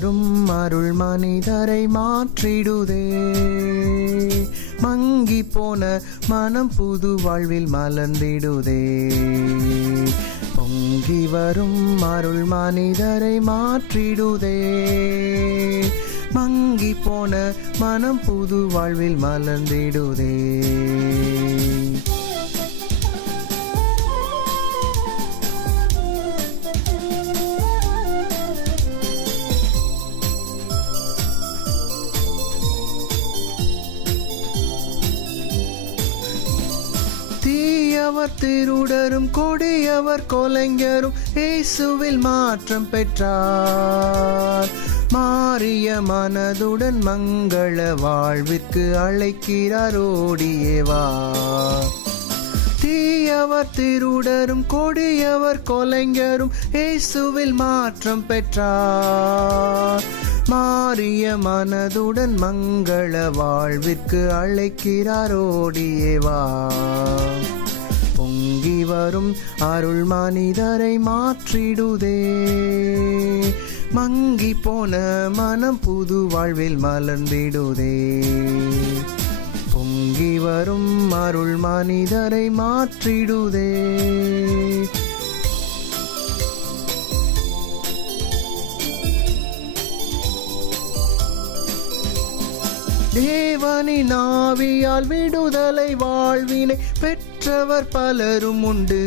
வரும் அருள் மனிதரை மாற்றிடுதே. மங்கி போன மனம் புது வாழ்வில் மலர்ந்திடுதே. பொங்கி வரும் அருள் மனிதரை மாற்றிடுதே. மங்கி போன மனம் புது வாழ்வில் மலர்ந்திடுதே. தீயவர் திருடரும் கொடியவர் கொலைஞரும் இயேசுவில் மாற்றம் பெற்றார். மாறிய மனதுடன் மங்கள வாழ்விற்கு அழைக்கிறார், ஓடியே வா. தீயவர் திருடரும் கொடியவர் கொலைஞரும் இயேசுவில் மாற்றம் பெற்றார். மாறிய மனதுடன் மங்கள வாழ்விற்கு அழைக்கிறார், ஓடியே வா. பொங்கி வரும் அருள் மனிதரை மாற்றிடுதே. மங்கி போன மனம் புது வாழ்வில் மலர்ந்திடுதே. பொங்கி வரும் அருள் மனிதரை மாற்றிடுதே. தேவனின் ஆவியால் விடுதலை வாழ்வினை பெற்றவர் பலரும் உண்டு.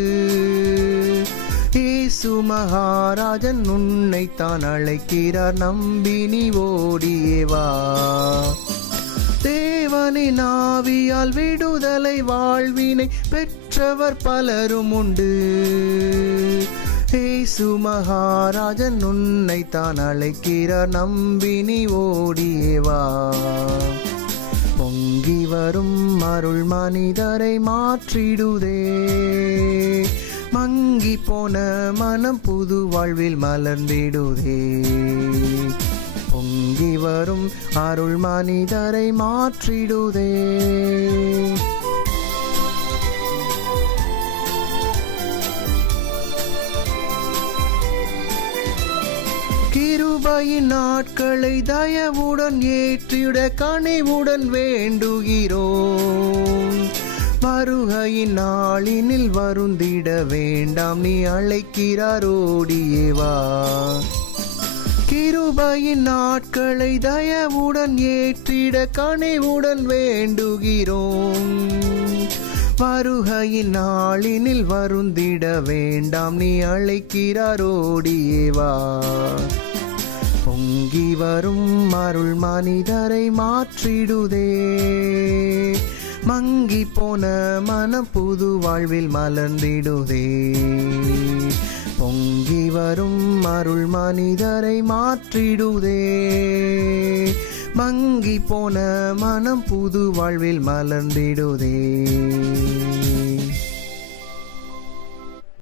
இயேசு மகாராஜன் உன்னை தான் அழைக்கிறார், நம்பி நீ ஓடியே வா. தேவனின் ஆவியால் விடுதலை வாழ்வினை பெற்றவர் பலரும் உண்டு. இயேசு மகாராஜன் உன்னை தான் அழைக்கிறார், நம்பி நீ ஓடியே வா. பொங்கி வரும் அருள் மனிதரை மாற்றிடுதே. மங்கி போன மனம் புது வாழ்வில் மலர்ந்திடுதே. பொங்கி வரும் அருள் மனிதரை மாற்றிடுதே. கிருபையின் நாட்களை தயவுடன் ஏற்றிட கனிவுடன் வேண்டுகிறோம். வருகையின் நாளினில் வருந்திட வேண்டாம், நீ அழைக்கிறார், ஓடியே வா. கிருபையின் நாட்களை தயவுடன் ஏற்றிட கனிவுடன் வேண்டுகிறோம். வருகையின் நாளினில் வருந்திட வேண்டாம், நீ அழைக்கிறார், ஓடியே வா. பொங்கி வரும் அருள் மனிதரை மாற்றிடுதே. மங்கி போன மனம் புது வாழ்வில் மலர்ந்திடுதே. பொங்கி வரும் அருள் மனிதரை மாற்றிடுதே. மங்கி போன மனம் புது வாழ்வில் மலர்ந்திடுதே.